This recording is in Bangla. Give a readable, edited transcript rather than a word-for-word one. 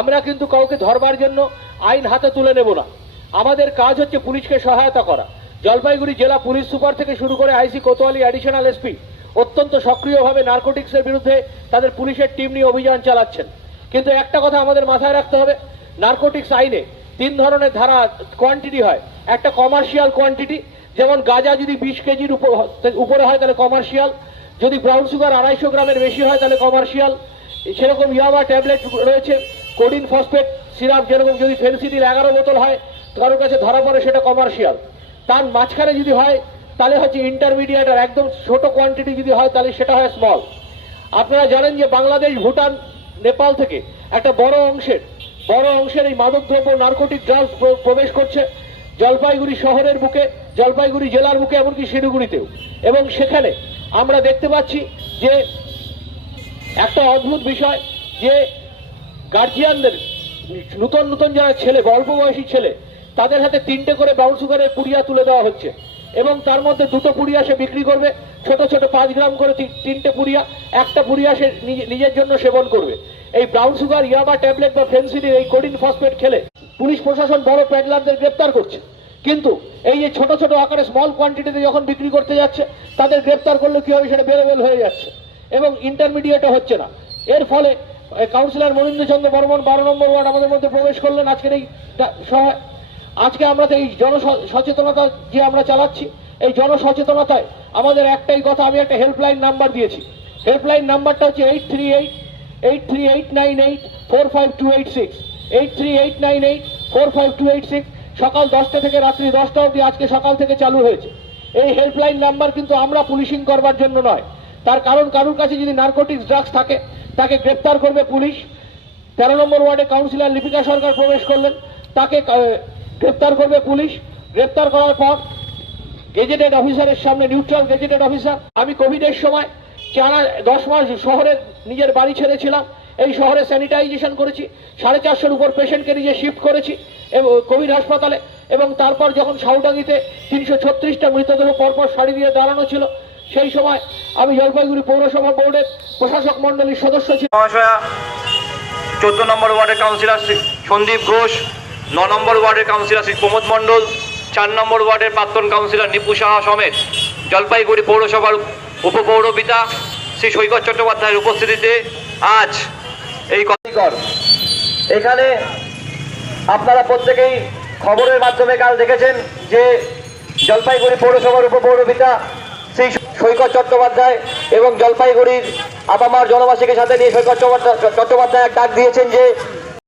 আমরা কিন্তু কাউকে ধরবার জন্য আইন হাতে তুলে নেব না। আমাদের কাজ হচ্ছে পুলিশকে সহায়তা করা। জলপাইগুড়ি জেলা পুলিশ সুপার থেকে শুরু করে আইসি কোতোয়ালি অ্যাডিশনাল এসপি অত্যন্ত সক্রিয়ভাবে নার্কোটিক্সের বিরুদ্ধে তাদের পুলিশের টিম নিয়ে অভিযান চালাচ্ছেন। কিন্তু একটা কথা আমাদের মাথায় রাখতে হবে, নার্কোটিক্স আইনে 3 ধরনের ধারা কোয়ান্টিটি হয়। একটা কমার্শিয়াল কোয়ান্টিটি, যেমন গাঁজা যদি 20 কেজির উপরে হয় তাহলে কমার্শিয়াল, যদি ব্রাউন সুগার 250 গ্রামের বেশি হয় তাহলে কমার্শিয়াল। সেরকম ইয়াবা ট্যাবলেট রয়েছে, কোডিন ফসফেট সিরাপ যেরকম যদি ফেন্সিডিল 11 বোতল হয় কারোর কাছে ধরা পড়ে সেটা কমার্শিয়াল। তার মাঝখানে যদি হয় তাহলে হচ্ছে ইন্টারমিডিয়েট, আর একদম ছোট কোয়ান্টিটি যদি হয় তাহলে সেটা হয় স্মল। আপনারা জানেন যে বাংলাদেশ, ভুটান, নেপাল থেকে একটা বড় অংশের এই মাদকদ্রব্য নার্কোটিক ড্রাগস প্রবেশ করছে জলপাইগুড়ি শহরের বুকে, জলপাইগুড়ি জেলার বুকে, এমনকি শিলিগুড়িতেও। এবং সেখানে আমরা দেখতে পাচ্ছি যে একটা অদ্ভুত বিষয়, যে গার্জিয়ানদের নতুন যারা ছেলে, অল্প বয়সী ছেলে, তাদের হাতে 3টে করে ব্রাউন সুগারের পুড়িয়া তুলে দেওয়া হচ্ছে এবং তার মধ্যে 2টো পুড়িয়া সে বিক্রি করবে, ছোট ছোট 5 গ্রাম করে 3টে পুড়িয়া, একটা পুড়িয়া সে নিজের জন্য সেবন করবে। এই ব্রাউন সুগার, ইয়াবা ট্যাবলেট বা ফেন্সিডিল, এই কোডিন ফসফেট খেলে পুলিশ প্রশাসন বড় প্যাডলারদের গ্রেপ্তার করছে, কিন্তু এই যে ছোট ছোট আকারে স্মল কোয়ান্টিটিতে যখন বিক্রি করতে যাচ্ছে তাদের গ্রেপ্তার করলে কি হবে সেটা বেরোবেল হয়ে যাচ্ছে এবং ইন্টারমিডিয়েটও হচ্ছে না। এর ফলে কাউন্সিলর মনীন্দ্র চন্দ্র বর্মন 12 নম্বর ওয়ার্ড আমাদের মধ্যে প্রবেশ করলেন আজকের এই সভায়। আজকে আমরা তো এই জনসচেতনতা যে আমরা চালাচ্ছি, এই জনসচেতনতায় আমাদের একটাই কথা, আমি একটা হেল্পলাইন নাম্বার দিয়েছি। হেল্পলাইন নাম্বারটা হচ্ছে 8389845286, 8389845286। সকাল 10টা থেকে রাত্রি 10টা অবধি আজকে সকাল থেকে চালু হয়েছে। এই হেল্পলাইন নাম্বার কিন্তু আমরা পুলিশিং করবার জন্য নয়, তার কারণ কারোর কাছে যদি নার্কোটিক্স ড্রাগস থাকে তাকে গ্রেপ্তার করবে পুলিশ। 13 নম্বর ওয়ার্ডে কাউন্সিলর লিপিকা সরকার প্রবেশ করলেন, তাকে গ্রেপ্তার করবে পুলিশ। গ্রেপ্তার করার পর গেজেটেড অফিসারের সামনে, নিউট্রাল গেজেটেড অফিসার। আমি কোভিডের সময় 10 মাস শহরে নিজের বাড়ি ছেড়েছিলাম, এই শহরে স্যানিটাইজেশন করেছি, 450-এর উপর পেশেন্টকে নিজে শিফট করেছি কোভিড হাসপাতালে। এবং তারপর যখন সাউডাঙ্গিতে 336টা মৃতদেহ পরপর সারি দিয়ে দাঁড়ানো ছিল, সেই সময় আমি জলপাইগুড়ি পৌরসভা বোর্ডের প্রশাসক মন্ডলীর সদস্য ছিলাম। 14 নম্বর ওয়ার্ডের কাউন্সিলর শ্রী সন্দীপ ঘোষ, 9 নম্বর ওয়ার্ডের কাউন্সিলর শ্রী প্রমোদ মণ্ডল, 4 নম্বর ওয়ার্ডের প্রাক্তন কাউন্সিলর নিপু সাহা সমেত জলপাইগুড়ি পৌরসভার উপপৌরপিতা শ্রী সৈকত চট্টোপাধ্যায়ের উপস্থিতিতে আজ এই এখানে আপনারা প্রত্যেকেই খবরের মাধ্যমে কাল দেখেছেন যে জলপাইগুড়ি পৌরসভার উপপৌরপিতা শ্রী সৈকত চট্টোপাধ্যায় এবং জলপাইগুড়ির আপামার জনবাসীকে সাথে নিয়ে সৈকত চট্টোপাধ্যায় ডাক দিয়েছেন যে